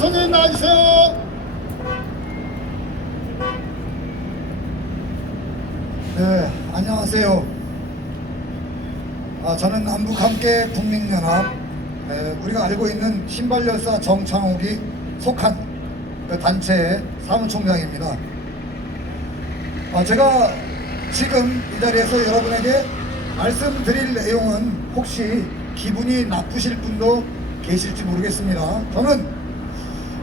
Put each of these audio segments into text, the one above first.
선생님 나와주세요. 네, 안녕하세요. 아, 저는 남북 함께 국민연합, 에, 우리가 알고 있는 신발열사 정창욱이 속한 그 단체의 사무총장입니다. 아, 제가 지금 이 자리에서 여러분에게 말씀드릴 내용은 혹시 기분이 나쁘실 분도 계실지 모르겠습니다. 저는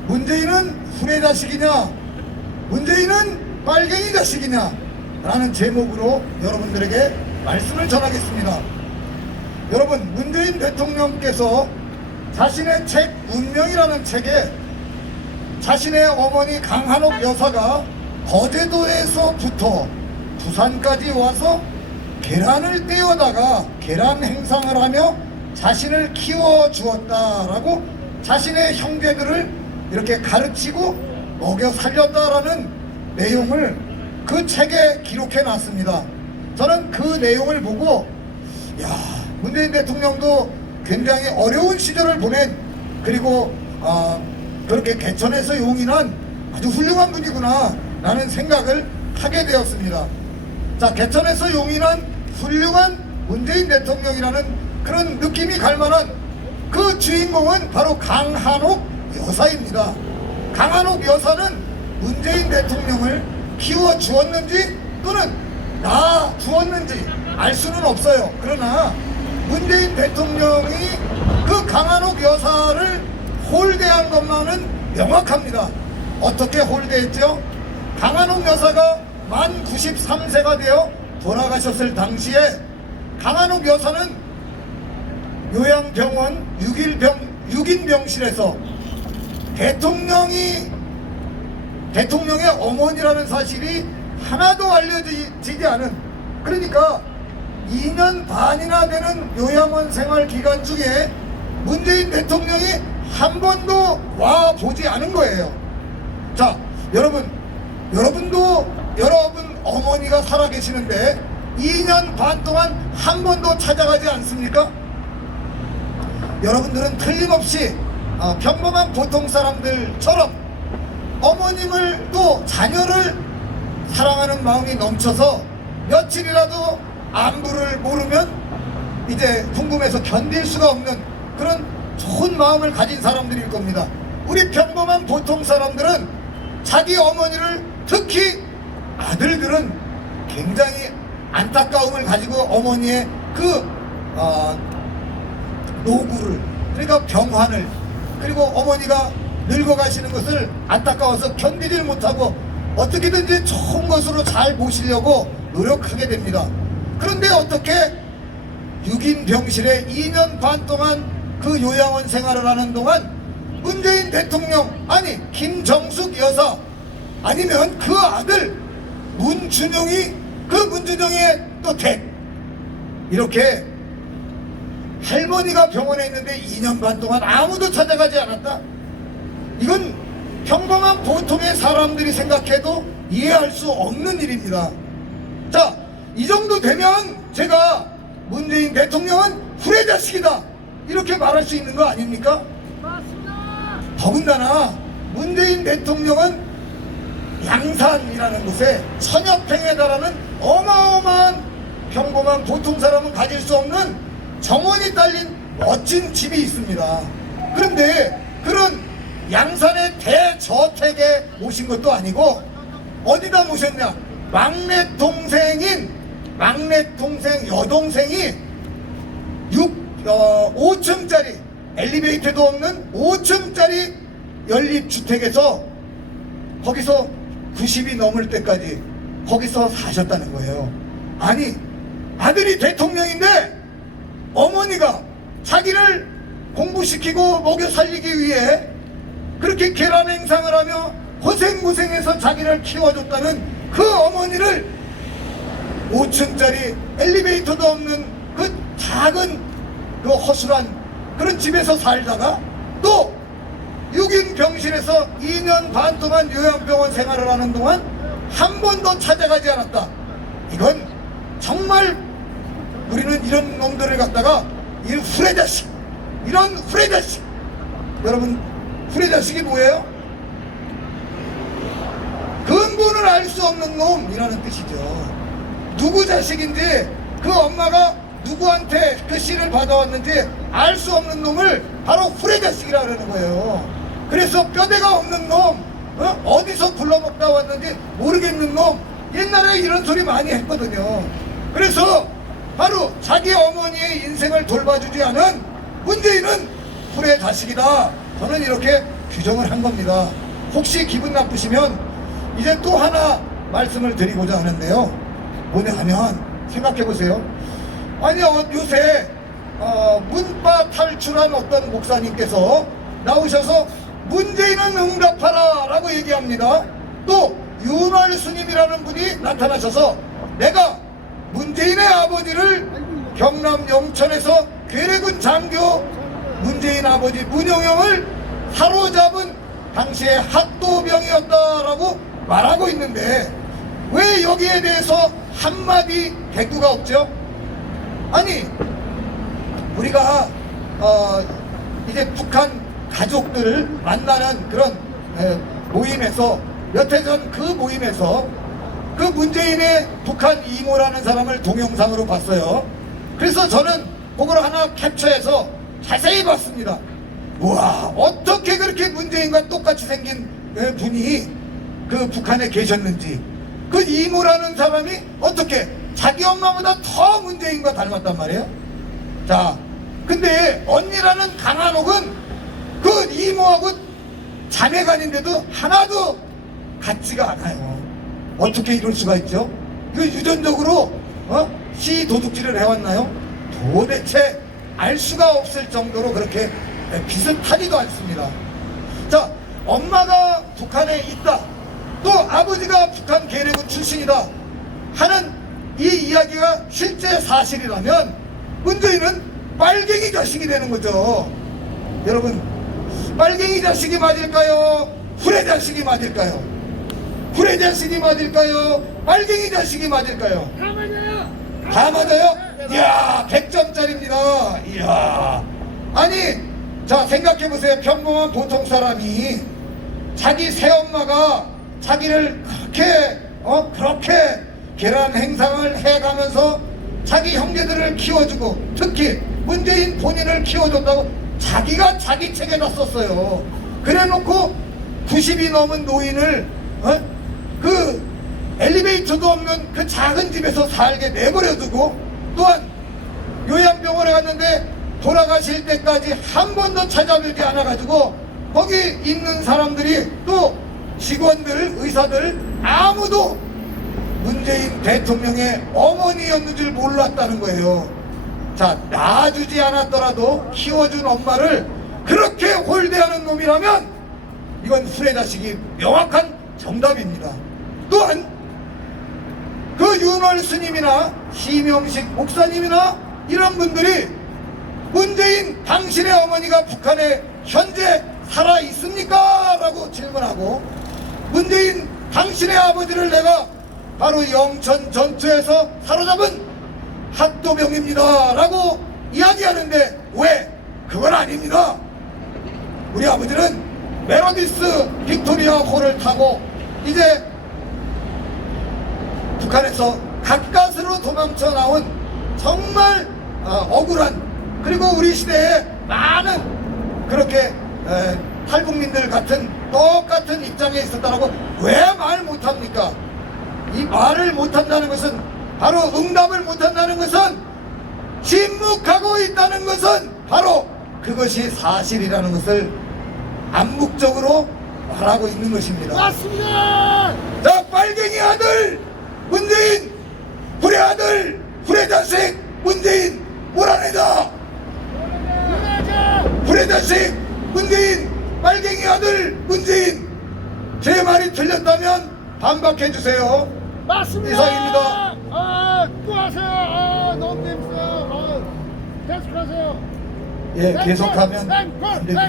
문재인은 후레 자식이냐, 문재인은 빨갱이 자식이냐, 라는 제목으로 여러분들에게 말씀을 전하겠습니다. 여러분, 문재인 대통령께서 자신의 책 운명이라는 책에 자신의 어머니 강한옥 여사가 거제도에서부터 부산까지 와서 계란을 떼어다가 계란 행상을 하며 자신을 키워 주었다라고 자신의 형제들을 이렇게 가르치고 먹여 살렸다라는 내용을 그 책에 기록해 놨습니다. 저는 그 내용을 보고 야 문재인 대통령도 굉장히 어려운 시절을 보낸 그리고 아, 그렇게 개천에서 용인한 아주 훌륭한 분이구나 라는 생각을 하게 되었습니다. 자 개천에서 용인한 훌륭한 문재인 대통령이라는 그런 느낌이 갈 만한 그 주인공은 바로 강한옥 여사입니다. 강한옥 여사는 문재인 대통령을 키워 주었는지 또는 낳아 주었는지 알 수는 없어요. 그러나 문재인 대통령이 그 강한옥 여사를 홀대한 것만은 명확합니다. 어떻게 홀대했죠? 강한옥 여사가 만 93세가 되어 돌아가셨을 당시에 강한옥 여사는 요양병원 6일병, 6인병실에서 대통령이 대통령의 어머니라는 사실이 하나도 알려지지 않은 그러니까 2년 반이나 되는 요양원 생활 기간 중에 문재인 대통령이 한 번도 와 보지 않은 거예요. 자, 여러분, 여러분도 여러분 어머니가 살아 계시는데 2년 반 동안 한 번도 찾아가지 않습니까? 여러분들은 틀림없이 어, 평범한 보통 사람들처럼 어머님을 또 자녀를 사랑하는 마음이 넘쳐서 며칠이라도 안부를 모르면 이제 궁금해서 견딜 수가 없는 그런 좋은 마음을 가진 사람들일 겁니다. 우리 평범한 보통 사람들은 자기 어머니를 특히 아들들은 굉장히 안타까움을 가지고 어머니의 그 어, 노구를 그러니까 병환을 그리고 어머니가 늙어가시는 것을 안타까워서 견디질 못하고 어떻게든지 좋은 것으로 잘 모시려고 노력하게 됩니다. 그런데 어떻게 6인 병실에 2년 반 동안 그 요양원 생활을 하는 동안 문재인 대통령 아니 김정숙 여사 아니면 그 아들 문준용이 그 문준용의 또댁 이렇게 할머니가 병원에 있는데 2년 반 동안 아무도 찾아가지 않았다. 이건 평범한 보통의 사람들이 생각해도 이해할 수 없는 일입니다. 자, 이 정도 되면 제가 문재인 대통령은 후레자식이다. 이렇게 말할 수 있는 거 아닙니까? 맞습니다. 더군다나 문재인 대통령은 양산이라는 곳에 천여평에 달하는 어마어마한 평범한 보통 사람은 가질 수 없는 정원이 딸린 멋진 집이 있습니다. 그런데 그런 양산의 대저택에 모신 것도 아니고 어디다 모셨냐? 막내 동생인 막내 동생 여동생이 6, 어, 5층짜리 엘리베이터도 없는 5층짜리 연립주택에서 거기서 90이 넘을 때까지 거기서 사셨다는 거예요. 아니 아들이 대통령인데 어머니가 자기를 공부시키고 먹여 살리기 위해 그렇게 계란 행상을 하며 고생고생해서 자기를 키워줬다는 그 어머니를 5층짜리 엘리베이터도 없는 그 작은 그 허술한 그런 집에서 살다가 또 6인 병실에서 2년 반 동안 요양병원 생활을 하는 동안 한 번도 찾아가지 않았다. 이건 정말 우리는 이런 놈들을 갖다가 이 후레자식 이런 후레자식 여러분 불의 자식이 뭐예요? 근본을 알 수 없는 놈이라는 뜻이죠. 누구 자식인지 그 엄마가 누구한테 그 씨를 받아왔는지 알 수 없는 놈을 바로 후레 자식이라 그러는 거예요. 그래서 뼈대가 없는 놈, 어? 디서 굴러먹다 왔는지 모르겠는 놈, 옛날에 이런 소리 많이 했거든요. 그래서 바로 자기 어머니의 인생을 돌봐주지 않은 문재인은 후레 자식이다. 저는 이렇게 규정을 한 겁니다. 혹시 기분 나쁘시면 이제 또 하나 말씀을 드리고자 하는데요. 뭐냐 하면 생각해 보세요. 아니 어, 요새 어, 문바 탈출한 어떤 목사님께서 나오셔서 문재인은 응답하라 라고 얘기합니다. 또 윤활 스님이라는 분이 나타나셔서 내가 문재인의 아버지를 경남 영천에서 괴뢰군 장교 문재인 아버지 문영영을 사로잡은 당시의 핫도병이었다라고 말하고 있는데 왜 여기에 대해서 한마디 대꾸가 없죠? 아니 우리가 어 이제 북한 가족들을 만나는 그런 에, 모임에서 몇 해 전 그 모임에서 그 문재인의 북한 이모라는 사람을 동영상으로 봤어요. 그래서 저는 그걸 하나 캡처해서 자세히 봤습니다. 우와 어떻게 그렇게 문재인과 똑같이 생긴 에, 분이 그 북한에 계셨는지 그 이모라는 사람이 어떻게 자기 엄마보다 더 문재인과 닮았단 말이에요. 자, 근데 언니라는 강한옥은 그 이모하고 자매간인데도 하나도 같지가 않아요. 어떻게 이럴 수가 있죠? 그 유전적으로 어? 시 도둑질을 해왔나요? 도대체 알 수가 없을 정도로 그렇게 비슷하지도 않습니다. 자, 엄마가 북한에 있다. 또 아버지가 북한 계례군 출신이다. 하는 이 이야기가 실제 사실이라면 문재인은 빨갱이 자식이 되는 거죠. 여러분, 빨갱이 자식이 맞을까요? 후레 자식이 맞을까요? 후레 자식이 맞을까요? 빨갱이 자식이 맞을까요? 다 맞아요. 다 맞아요? 이야, 100점짜리입니다. 이야. 아니, 자, 생각해보세요. 평범한 보통 사람이 자기 새엄마가 자기를 그렇게, 어, 그렇게 계란 행상을 해가면서 자기 형제들을 키워주고 특히 문재인 본인을 키워줬다고 자기가 자기 책에다 썼어요. 그래 놓고 90이 넘은 노인을, 어? 그 엘리베이터도 없는 그 작은 집에서 살게 내버려 두고 또한 요양병원에 갔는데 돌아가실 때까지 한 번도 찾아뵈지 않아가지고 거기 있는 사람들이 또 직원들 의사들 아무도 문재인 대통령의 어머니였는 줄 몰랐다는 거예요. 자 낳아주지 않았더라도 키워준 엄마를 그렇게 홀대하는 놈이라면 이건 후레 자식이 명확한 정답입니다. 또한 그 윤월 스님이나 시명식 목사님이나 이런 분들이 문재인 당신의 어머니가 북한에 현재 살아 있습니까? 라고 질문하고 문재인 당신의 아버지를 내가 바로 영천 전투에서 사로잡은 핫도병입니다. 라고 이야기하는데 왜? 그건 아닙니다. 우리 아버지는 메로디스 빅토리아 홀을 타고 이제 북한에서 가까스로 도망쳐 나온 정말 어, 억울한 그리고 우리 시대에 많은 그렇게 에, 탈북민들 같은 똑같은 입장에 있었다라고 왜 말 못합니까? 이 말을 못한다는 것은 바로 응답을 못한다는 것은 침묵하고 있다는 것은 바로 그것이 사실이라는 것을 암묵적으로 말하고 있는 것입니다. 맞습니다. 자 빨갱이 아들 문재인 불의 아들 불의 자식 문재인 문화자. 불의 자식 문재인 빨갱이 아들 문재인 제 말이 틀렸다면 반박해 주세요 맞습니다. 이상입니다. 아, 또 하세요. 아, 너무 재밌어요. 아, 계속하세요. 예 계속하면 안 됩니다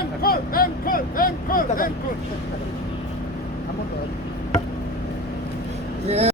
앵콜, 앵콜. 예.